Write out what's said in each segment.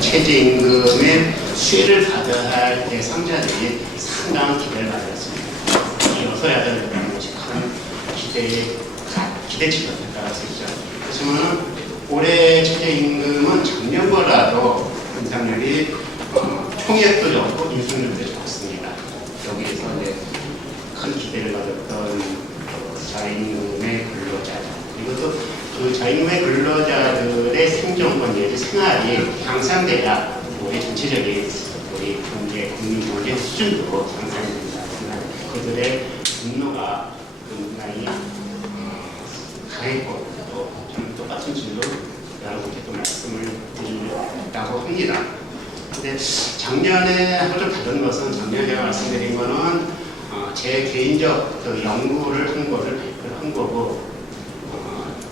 최저임금의 수혜를 받아야 할 대상자들이 상당한 기대를 가졌습니다. 여서야들이라는 것이 큰 기대치가 따라서 있죠. 그렇지만 올해 최저임금은 작년보다도 인상률이 총액도 적고 인수률도 적습니다. 여기에서 이제 큰 기대를 가졌던 자임금의 근로자들, 이것도 그 자임금의 근로자들의 생존권 내지 생활이 향상돼야 우리 전체적인 우리 경제, 국민 경제 수준도 향상됩니다. 그들의 분노가 굉장히 강했고 또 저는 똑같은 줄로 여러분께도 말씀을 드린다고 합니다. 근데 작년에 하고 좀 다른 것은 작년에 제가 말씀드린 거는 제 개인적 연구를 한 거를 발표를 한 거고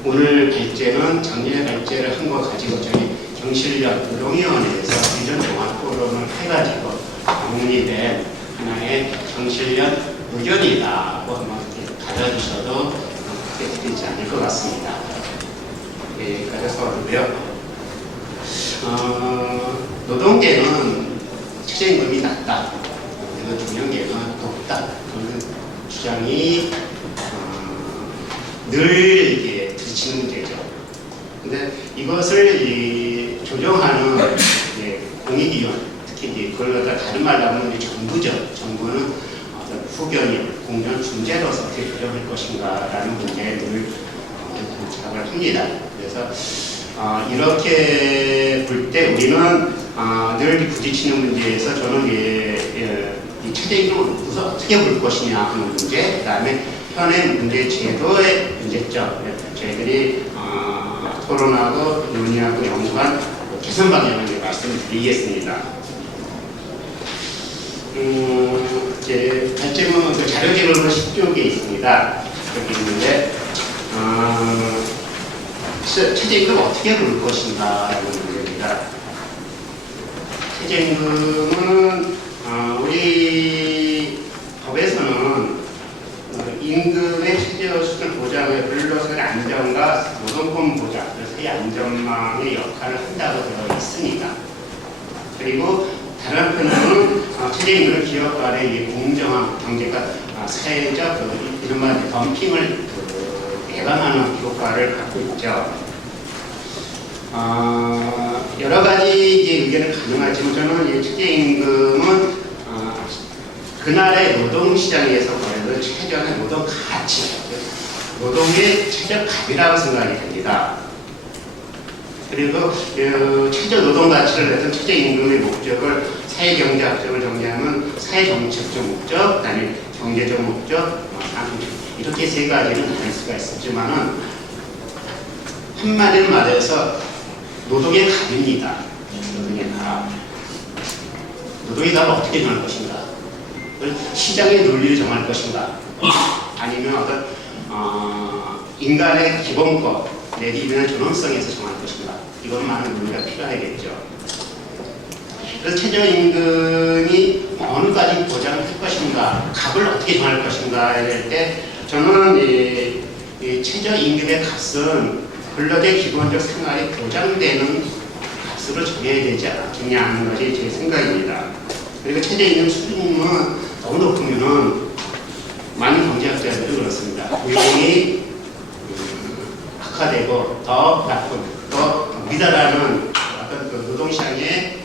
오늘 발제는 작년에 발제를 한 거 가지고 저희 경실련 노동위원회에서 1년 동안 토론을 해가지고 정리된 하나의 경실련 의견이다고 한번 받아주셔도 되지 않을 것 같습니다. 예, 그래서 그런데요. 노동계는 최저임금이 낮다. 그리고 중형계는 높다. 그런 주장이 늘 이게 부딪히는 문제죠. 근데 이것을 조정하는 공익위원, 특히 이제 그걸 갖다 다른 말로 하면 정부죠. 정부는 어떤 후견인, 공정 중재로서 어떻게 조정할 것인가라는 문제에 늘 생각을 합니다. 그래서 이렇게 볼 때 우리는 늘 부딪히는 문제에서 저는 이 최저임금을 우선 어떻게 볼 것이냐 하는 문제, 그 다음에 현행 문제 제도의 문제점, 저희들이 토론하고 논의하고 연구한 개선 방향을 말씀을 드리겠습니다. 제 발제문 자료제로는 10쪽에 있습니다. 여기 있는데 최저임금을 어떻게 볼 것인가라는 문제입니다. 최저임금은 우리 법에서는 임금의 최저 수준 보장의 근로소득 안정과 노동권 보장, 그래서 이 안전망의 역할을 한다고 되어 있습니다. 그리고 다른 한편으로는 최저임금은 기업 간의 공정한 경제가 사회적 이른바 덤핑을 예방하는 효과를 갖고 있죠. 여러 가지 의견은 가능하지만 저는 최저임금은 그날의 노동시장에서 벌어지는 최저의 노동 가치, 노동의 최저값이라고 생각이 됩니다. 그리고 최저 노동 가치를 내서 최저임금의 목적을 사회경제학적으로 정리하면 사회정책적 목적, 그다음에 경제적 목적, 이렇게 세 가지를 나눌 수가 있었지만은 한마디로 말해서 노동의 값입니다. 노동의 값. 노동의 값을 어떻게 정할 것인가? 시장의 논리를 정할 것인가? 아니면 어떤 인간의 기본권, 내리는 존엄성에서 정할 것인가? 이건 많은 논의가 필요하겠죠. 그래서 최저임금이 어느까지 보장을 할 것인가, 값을 어떻게 정할 것인가에 대할 때 저는 이 최저임금의 값은 근로자의 기본적 생활이 보장되는 값으로 정해야 되지 않겠냐 하는 것이 제 생각입니다. 그리고 최저임금 수준은 너무 높으면은 많은 경제학자들도 그렇습니다. 고용이 악화되고 더 나쁜, 더 미달하는 어떤 그 노동시장에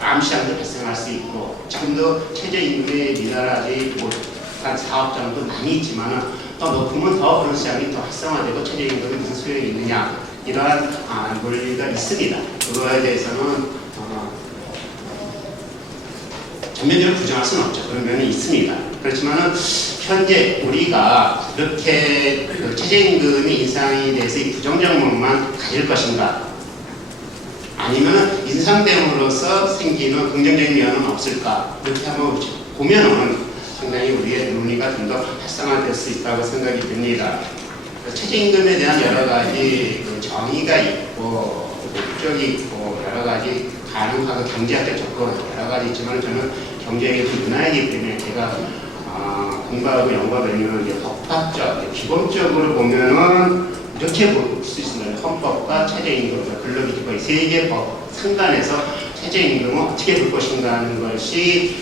암시장도 발생할 수 있고 지금도 최저임금에 미달하지 못한 사업장도 많이 있지만 더 높으면 더 그런 시장이 더 활성화되고 최저임금이 무슨 소용이 있느냐 이러한 논리가 있습니다. 그거에 대해서는 전면적으로 부정할 수는 없죠. 그런 면이 있습니다. 그렇지만 현재 우리가 이렇게 최저임금의 인상에 대해서 이 부정적목만 가질 것인가 아니면 인상됨으로써 생기는 긍정적인 면은 없을까 이렇게 한번 보면은 상당히 우리의 논의가 좀 더 활성화될 수 있다고 생각이 듭니다. 최저임금에 대한 여러 가지 정의가 있고 목적이 있고 여러 가지 가능하고 경제학적 접근 여러 가지 있지만 저는 경제의 문화이기 때문에 제가 공부하고 연구하고 있는 법학적 기본적으로 보면은 이렇게 볼 수 있습니다. 헌법과 최저임금, 근로기준법 세 개 법 상관에서 최저임금을 어떻게 볼 것인가 하는 것이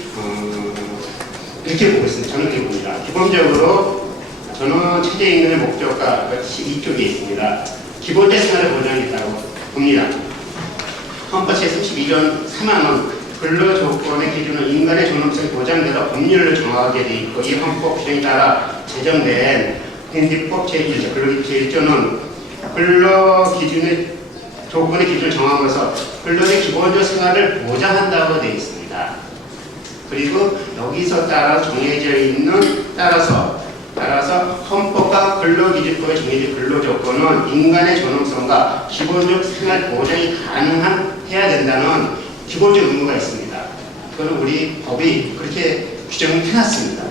이렇게 보고 있습니다. 저는 이렇게 봅니다. 기본적으로 저는 최저임금의 목적과 이쪽에 있습니다. 기본적 생활을 보장했다고 봅니다. 헌법 제32조 3항은 근로조건의 기준은 인간의 존엄성이 보장되어 법률로 정하게 돼 있고, 이 헌법 규정에 따라 제정된 행정법 제1조, 근로기준 제1조는 근로기준의 조건의 기준을 정함으로써 근로의 기본적 생활을 보장한다고 되어 있습니다. 그리고 여기서 따라 정해져 있는 따라서 헌법과 근로기준법에 정해진 근로조건은 인간의 존엄성과 기본적 생활 보장이 해야 된다는 기본적 의무가 있습니다. 그거는 우리 법이 그렇게 규정을 해놨습니다.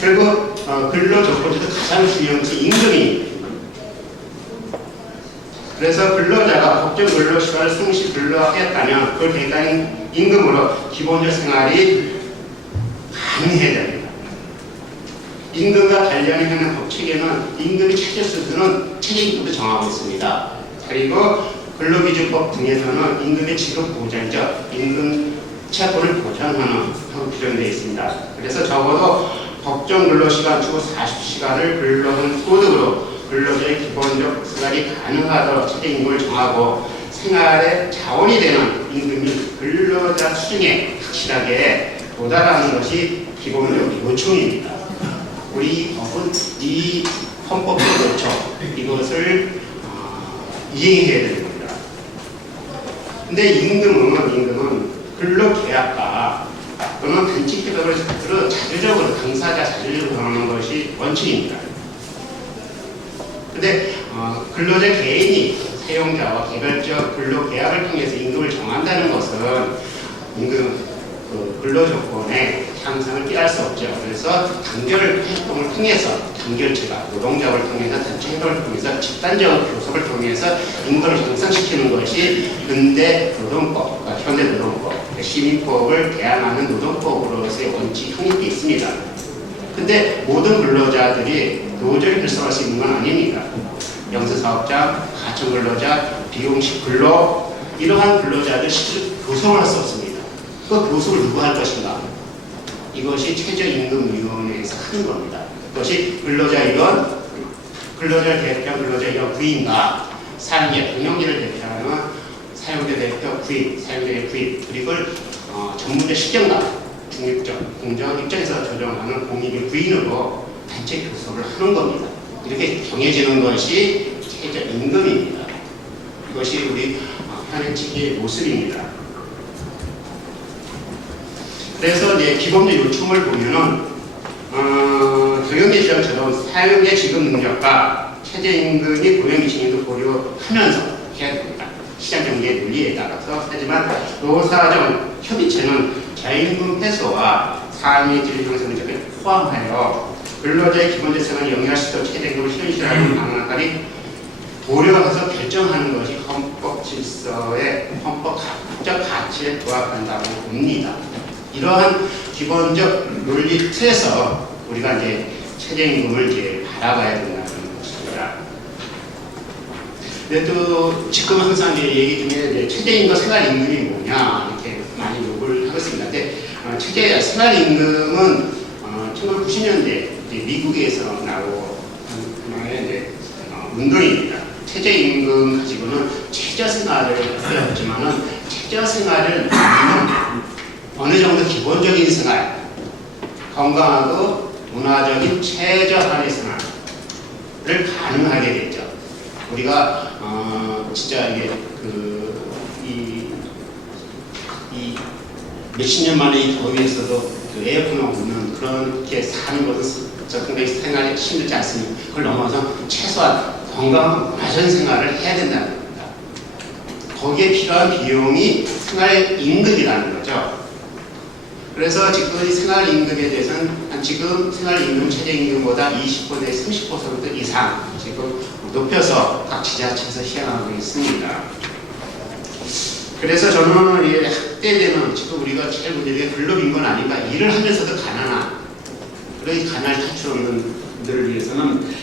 그리고 근로조건 중에서 가장 중요한 것이 임금입니다. 그래서 근로자가 법정 근로시간을 성실 근로하였다면 그 대가인 임금으로 기본적 생활이 가능해야 됩니다. 임금과 관련하는 법 체계는 임금이 최저 수준은 최저임금도 정하고 있습니다. 그리고 근로기준법 등에서는 임금의 지급 보장이죠. 임금 채권을 보장하는 규정되어 있습니다. 그래서 적어도 법정 근로시간 주 40시간을 근로한 소득으로 근로자의 기본적 생활이 가능하도록 최저임금을 정하고 생활의 자원이 되는 임금이 근로자 수준에 확실하게 도달하는 것이 기본적 요청입니다. 우리 법은 이 헌법적 요청 이것을 이행해야 됩니다. 근데 임금은 근로계약과 또는 단체기업으로 자주적으로 당사자 자주적으로 정하는 것이 원칙입니다. 근데 근로자 개인이 사용자와 개별적 근로계약을 통해서 임금을 정한다는 것은 임금 근로조건의 향상을 피할 수 없죠. 그래서 단결 활동을 통해서 단결체가 노동조합을 통해서 단체 행동을 통해서 집단적 교섭을 통해서 임금을 향상시키는 것이 근대 노동법, 현대 노동법, 시민법을 개항하는 노동법으로서의 원칙 형식이 있습니다. 근데 모든 근로자들이 노조를 결성할 수 있는 건 아닙니다. 영세사업자, 가청근로자, 비용식 근로 이러한 근로자들 실제 교섭을 할 수 없습니다. 그 교섭을 누구 할 것인가? 이것이 최저임금위원회에서 하는 겁니다. 그것이 근로자위원, 근로자를 대표한 근로자위원 부인과 사용자, 경영진을 대표하는 사용자 대표 부인, 사용자의 부인, 그리고 전문적 실정과 중립적, 공정한 입장에서 조정하는 공익의 부인으로 단체 교섭을 하는 겁니다. 이렇게 정해지는 것이 최저임금입니다. 이것이 우리 현행체계의 모습입니다. 그래서 이제 기본적 요청을 보면은 경영계 시장처럼 사용자 지급 능력과 최저임금이 고용미친임도 고려하면서 해야 됩니다. 시장 경제의 논리에 따라서. 하지만 노사정 협의체는 자임금 해소와 삶의 질 향상을 포함하여 근로자의 기본적 생활을 영위할 수 있도록 최저임금을 현실화하는 방안까지 고려해서 결정하는 것이 헌법 질서의 헌법적 가치에 부합한다고 봅니다. 이러한 기본적 논리 틀에서 우리가 이제 최저임금을 이제 바라봐야 된다는 것입니다. 근데 또 지금 항상 이제 얘기 중에 최저임금과 생활임금이 뭐냐 이렇게 많이 요구를 하고 있습니다. 근데 생활임금은 1990년대 미국에서 나온 하나의 이제 운동입니다. 최저임금 가지고는 최저생활을 배웠지만은 최저생활을 어느 정도 기본적인 생활, 건강하고 문화적인 최저한의 생활을 가능하게 됐죠. 우리가 진짜 이게 몇십 년 만에 이 더위에서도 에어컨 없는 그렇게 사는 것은 상당히 생활이 힘들지 않습니다. 그걸 넘어서 최소한 건강한 문화적인 생활을 해야 된다는 겁니다. 거기에 필요한 비용이 생활임금이라는 거죠. 그래서 지금 이 생활임금에 대해서는 지금 생활임금 최저임금보다 20%에서 30% 이상 지금 높여서 각 지자체에서 시행하고 있습니다. 그래서 저는 이 학대되는 지금 우리가 제일 문제가 근로인 건 아닌가, 일을 하면서도 가난한 그런 가난을 탈출 없는 분들을 위해서는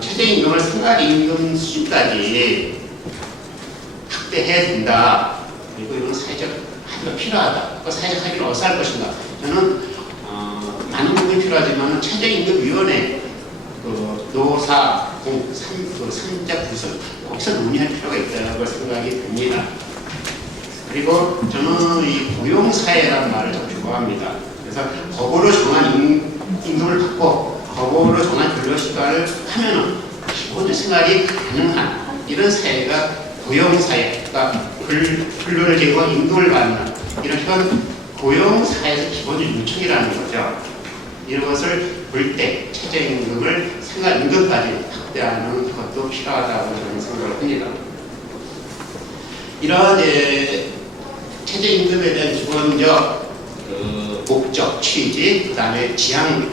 최저임금을 생활임금 수준까지 확대해야 된다. 그리고 이건 사회적 합의가 필요하다. 그 사회적 합의를 어디서 할 것인가? 저는 많은 부분이 필요하지만 최저임금위원회, 노사, 공, 삼자 구성 거기서 논의할 필요가 있다고 생각이 듭니다. 그리고 저는 이 고용사회라는 말을 좀 좋아합니다. 그래서 법으로 정한 임금을 받고 법으로 정한 근로시간을 하면은 기본적인 생활이 가능한 이런 사회가 고용사회가 근로를 제공하고 임금을 받는 이런 고용사회에서 기본적인 요청이라는 거죠. 이런 것을 볼 때 최저임금을 생활임금까지 확대하는 것도 필요하다고 저는 생각을 합니다. 이런 최저임금에 대한 기본적 목적, 취지, 그 다음에 지향,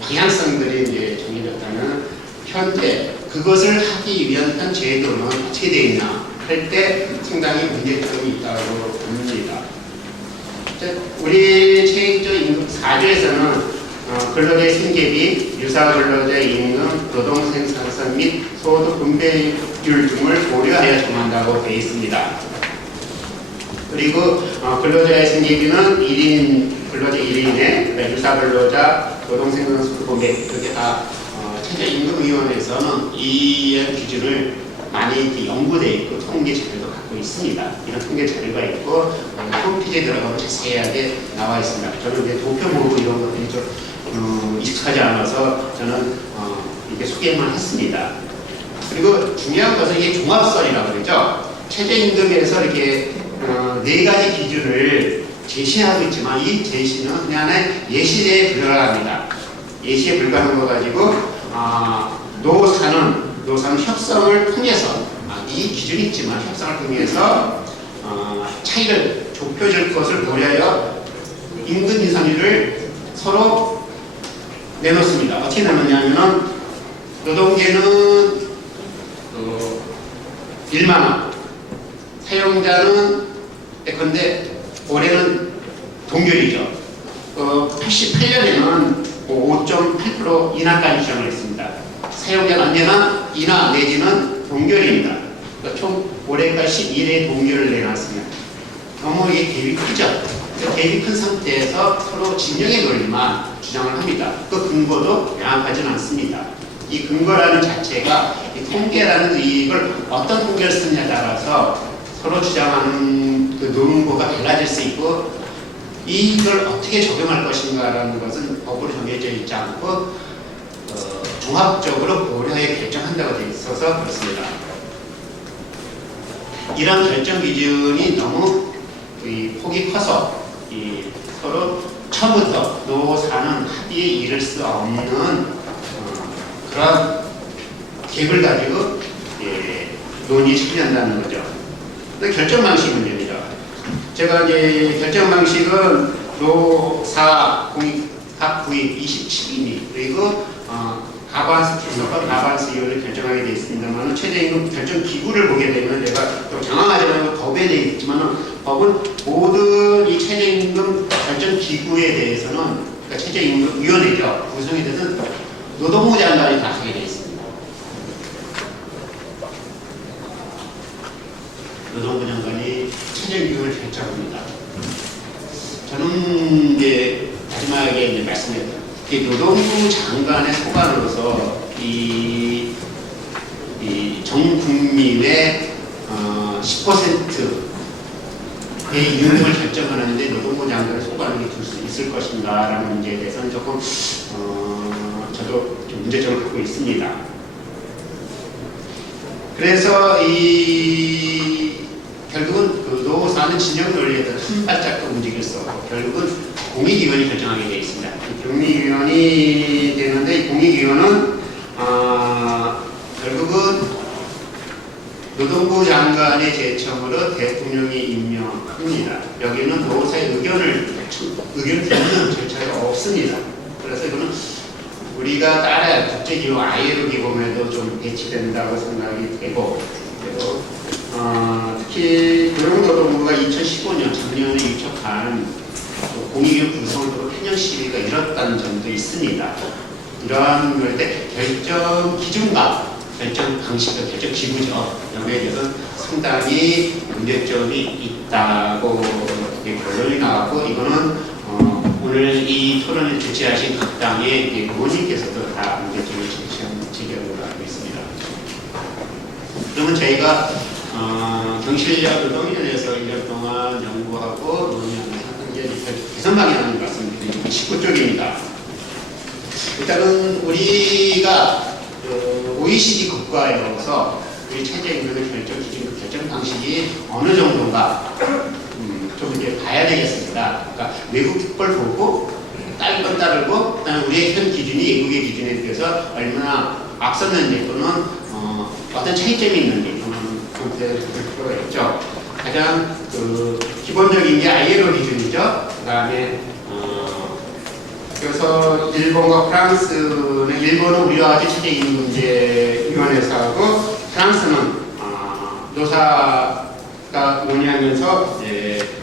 방향성들이 이제 정해졌다면 현재 그것을 하기 위한 현 제도는 어떻게 되어 있나 할 때 상당히 문제점이 있다고 봅니다. 우리 최저임금 4조에서는 근로자의 생계비, 유사근로자의 임금, 노동생산성 및 소득 분배율 등을 고려하여 정한다고 되어 있습니다. 그리고 근로자의 생계비는 1인, 근로자 1인에 유사근로자, 노동생산성 분배 이렇게 다 최저임금위원회에서는 이 기준을 많이 연구되어 있고 통계 자료도 갖고 있습니다. 이런 통계 자료가 있고 홈페이지에 들어가면 자세하게 나와 있습니다. 저는 이제 도표 모으고 이런 것들이 좀 익숙하지 않아서 저는 이게 소개만 했습니다. 그리고 중요한 것은 이게 종합설이라고 그러죠. 최저임금에서 이렇게 4가지 기준을 제시하고 있지만 이 제시는 그냥 하나의 예시에 불과합니다. 예시에 불과한 거 가지고 노사는 협상을 통해서 이 기준이 있지만 협상을 통해서 차이를 좁혀줄 것을 고려하여 임금 인상률을 서로 내놓습니다. 어떻게 내놓냐면은 노동계는 1만 원, 사용자는 예컨대 올해는 동결이죠. 88년에는 5.8% 인하까지 주장을 했습니다. 사용자는 언제나 인하 내지는 동결입니다. 그러니까 총 올해까지 11회 동결을 내놨습니다. 너무 이게 갭이 크죠. 갭이 큰 상태에서 서로 진영의 논리만 주장을 합니다. 그 근거도 명확하지는 않습니다. 이 근거라는 자체가 이 통계라는 이걸 어떤 통계를 쓰느냐에 따라서 서로 주장하는 그 논거가 달라질 수 있고 이걸 어떻게 적용할 것인가라는 것은 법으로 정해져 있지 않고 종합적으로 고려해 결정한다고 되어 있어서 그렇습니다. 이런 결정 기준이 너무 폭이 커서 서로 처음부터 노사는 합의에 이를 수 없는 그런 갭을 가지고 논의에 참여한다는 거죠. 결정 방식 문제입니다. 제가 이제 결정 방식은 노사 각 부위 27인이 그리고 가반수 기준과 가반수 이율을 결정하게 되어 있습니다만 최저임금 결정 기구를 보게 되면 내가 좀 장황하지만 법에 되어 있지만 법은 모든 이 최저임금 결정 기구에 대해서는 그러니까 최저임금위원회죠. 구성에 대해서는 노동부 장관이 다 하게 되어 있습니다. 노동부 장관이 최저임금을 결정합니다. 저는 이제 마지막에 이제 말씀드렸던 노동부 장관의 소관으로서 전 국민의 10%의 임금을 결정하는데 노동부 장관의 소관을 둘 수 있을 것인가라는 문제에 대해서는 조금 저도 좀 문제점을 갖고 있습니다. 그래서 결국은 그 노사는 진영 논리에 대해서 한 발짝 더 움직일 수 없고 결국은 공익위원이 결정하게 되어 있습니다. 공익위원이 되는데 이 공익위원은 결국은 노동부 장관의 제청으로 대통령이 임명합니다. 여기는 노사의 의견을 듣는 절차가 없습니다. 그래서 이거는 우리가 따라야 국제기구 ILO 기금에도 좀 배치된다고 생각이 되고 그리고 특히 고용노동부가 2015년 작년에 유촉한 공익위원 구성으로 팽영 시위가 이뤘다는 점도 있습니다. 이러한 걸때 결정 기준과 결정 방식과 결정 기구죠. 이런 거에 대해서 상당히 문제점이 있다고 결론이 나왔고, 이거는 오늘 이 토론을 주최하신 각 당의 의원님께서도 다 문제점을 제기하고 알고 있습니다. 그러면 저희가 경실련 노동위원회에서 1년 동안 연구하고 논의하면서 현재 개선 방향을 말씀드립니다. 19쪽입니다. 일단은 우리가 OECD 국가에서 우리 최저임금의 결정 기준, 결정 방식이 어느 정도인가 좀 이제 봐야 되겠습니다. 그러니까 외국 걸 보고 따를 건 따르고, 그다음에 우리의 현 기준이 외국의 기준에 비해서 얼마나 앞섰는지 또는 어떤 차이점이 있는지 볼 필요가 있죠. 가장 기본적인 게 ILO 기준이죠. 그다음에 그래서 일본과 프랑스는, 일본은 우리와 같이 최저임금제위원회에서 하고, 프랑스는 노사가 논의하면서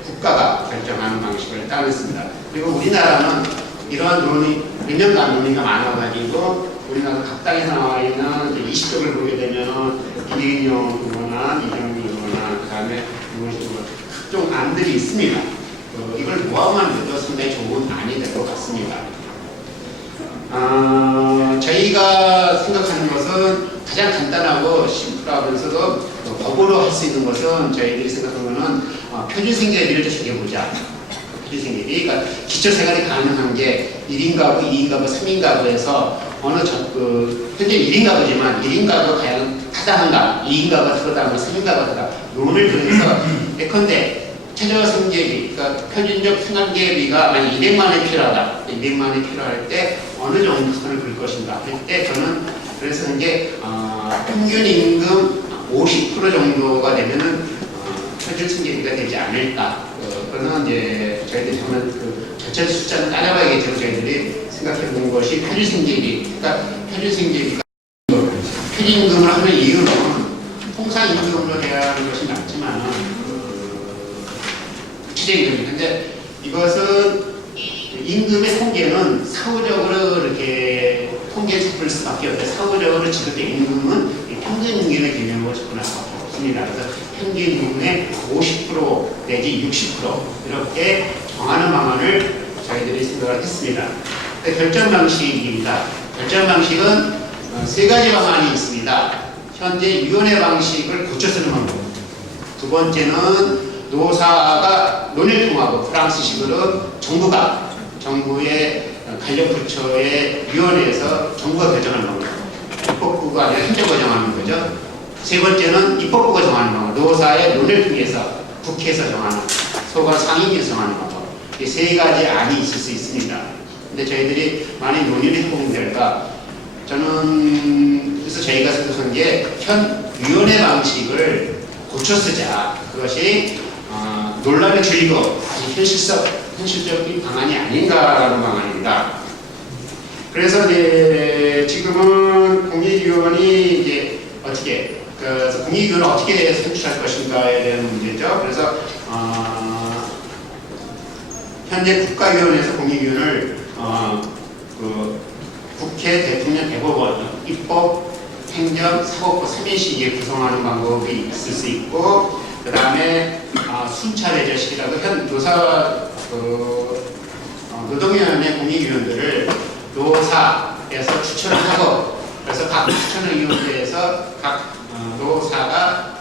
국가가 결정하는 방식을 따르겠습니다. 그리고 우리나라는 이러한 논의, 몇 년간 논의가 많아가지고, 우리나라 각 당에서 나와 있는 20쪽을 보게 되면 이인용 의원이나 이정미 의원이나 그 다음에 각종 안들이 있습니다. 이걸 모아만 해도 상당히 좋은 안이 될 것 같습니다. 저희가 생각하는 것은 가장 간단하고 심플하면서도 법으로 할 수 있는 것은, 저희들이 생각하는 것은 표준생계비를 좀 정해보자. 표준생계비, 그러니까 기초생활이 가능한 게 1인 가구, 2인 가구, 3인 가구에서 현재 1인 가구지만 1인 가구가 과연 타당한가, 2인 가구가 타당한가, 3인 가구가 타당한가 논을 들여서 예컨대 최저생계비, 그러니까 표준적 생활계비가 만약 200만 원이 필요하다. 200만 원이 필요할 때 어느 정도 선을 그을 것인가 할 때, 저는 그래서 이제 평균 임금 50% 정도가 되면은 표준생계비가 되지 않을까. 그거는 이제 저희들이 정말 전체 숫자는 따져봐야겠지만 저희들이 생각해 본 것이 표준생계비. 그러니까 표준생계비가 표준임금을 하는 이유는 통상임금으로 해야 하는 것이 맞지만 근데 이것은 임금의 통계는 사후적으로 이렇게 통계 잡을 수밖에 없는데, 사후적으로 지급된 임금은 평균 임금의 개념으로 접근할 수밖에 없습니다. 그래서 평균 임금의 50% 내지 60% 이렇게 정하는 방안을 저희들이 생각을 했습니다. 결정 방식입니다. 결정 방식은 세 가지 방안이 있습니다. 현재 위원회 방식을 고쳐 쓰는 방법. 두 번째는 노사가 논의를 통하고 프랑스식으로 정부의 관련 부처의 위원회에서 정부가 결정하는 방법. 입법부가 아니라 행정부가 정하는 거죠. 세 번째는 입법부가 정하는 방법. 노사의 논의를 통해서 국회에서 정하는, 소관 상임위에서 정하는 방법. 이 세 가지 안이 있을 수 있습니다. 근데 저희들이 많이 논의를 해본 결과, 저는 그래서 저희가 생각한 게 현 위원회 방식을 고쳐 쓰자. 그것이 논란을 줄이고 아주 현실적인 방안이 아닌가라는 방안입니다. 그래서 이제 지금은 공익위원이 이제 어떻게, 그래서 공익위원을 어떻게 선출할 것인가에 대한 문제죠. 그래서 현재 국가위원회에서 공익위원을 국회, 대통령, 대법원, 입법, 행정, 사법부 3인식에 구성하는 방법이 있을 수 있고, 그 다음에 순차례제식이라고 현 노동위원회 공익위원들을 노사에서 추천을 하고, 그래서 각 추천위원회에서 각 노사가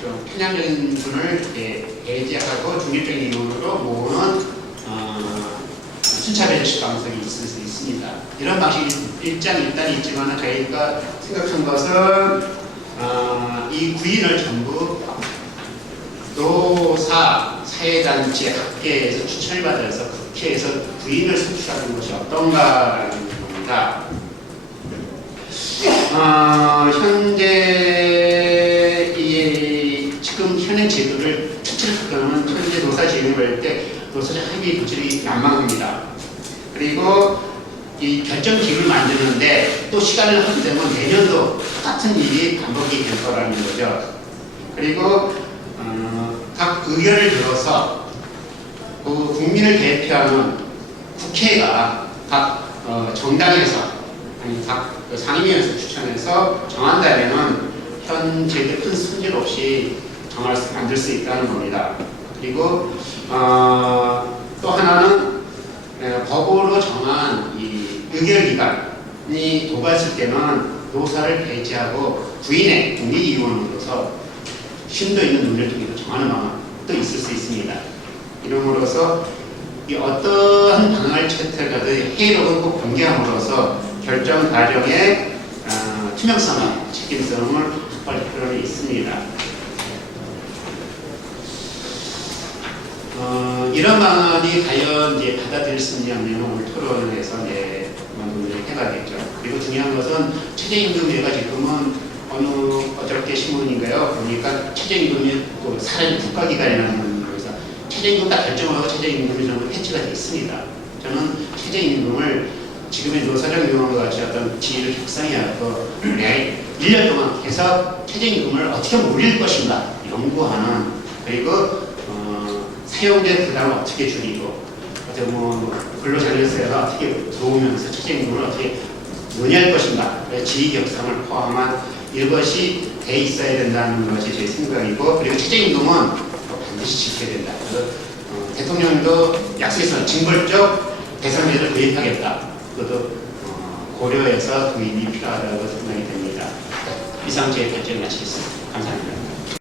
좀 편향적인 분을 배제하고 중립적인 인원으로 모으는 순차례제식 방식이 있을 수 있습니다. 이런 방식이 일단 있지만 저희가 생각한 것은 이 구인을 전부 노사, 사회단체, 학계에서 추천을 받아서 국회에서 구인을 선출하는 것이 어떤가라는 겁니다. 현재 지금 현행 제도를 추천하면 현재 노사 제도를 할 때 노사적 합의 도출이 난망합니다. 그리고 이 결정 기구를 만드는데 또 시간을 하게 되면 내년도 똑같은 일이 반복이 될 거라는 거죠. 그리고 각 의견을 들어서 국민을 대표하는 국회가 각 정당에서 아니 각 상임위원회에서 추천해서 정한다면은 현재도 큰 승질 없이 만들 수 있다는 겁니다. 그리고 또 하나는 법으로 정한 이 의결기관이 도과했을 때는 노사를 배제하고 부인의 국민의원으로서 심도 있는 논의를 통해서 정하는 방안도 있을 수 있습니다. 이름으로써 이 어떠한 방안을 채택하든 회의록은 꼭 공개함으로써 결정 과정의 투명성과 책임성을 확보할 필요가 있습니다. 이런 방안이 과연 이제 받아들일 수 있냐면 오늘 토론을 해서 이제 논의를 해봐야겠죠. 그리고 중요한 것은 최저임금제가 지금은 어저께 신문인가요? 보니까 최저임금이 또 사회 국가기관이라는 거에서 최저임금 딱 결정하고 최저임금이 좀 해체가 되어 있습니다. 저는 최저임금을 지금의 노사정 위원과 같이 어떤 지위를 격상해서 1년 동안 계속 최저임금을 어떻게 올릴 것인가 연구하는, 그리고 사용된 부담을 어떻게 줄이고 근로자료세가 어떻게 들어오면서 최저임금을 어떻게 논의할 것인가, 지위 격상을 포함한 이것이 돼 있어야 된다는 것이 제 생각이고, 그리고 최저임금은 반드시 지켜야 된다. 그래서 대통령도 약속해서 징벌적 대상제를 도입하겠다. 그것도 고려해서 도입이 필요하다고 생각이 됩니다. 이상 제 발제를 마치겠습니다. 감사합니다.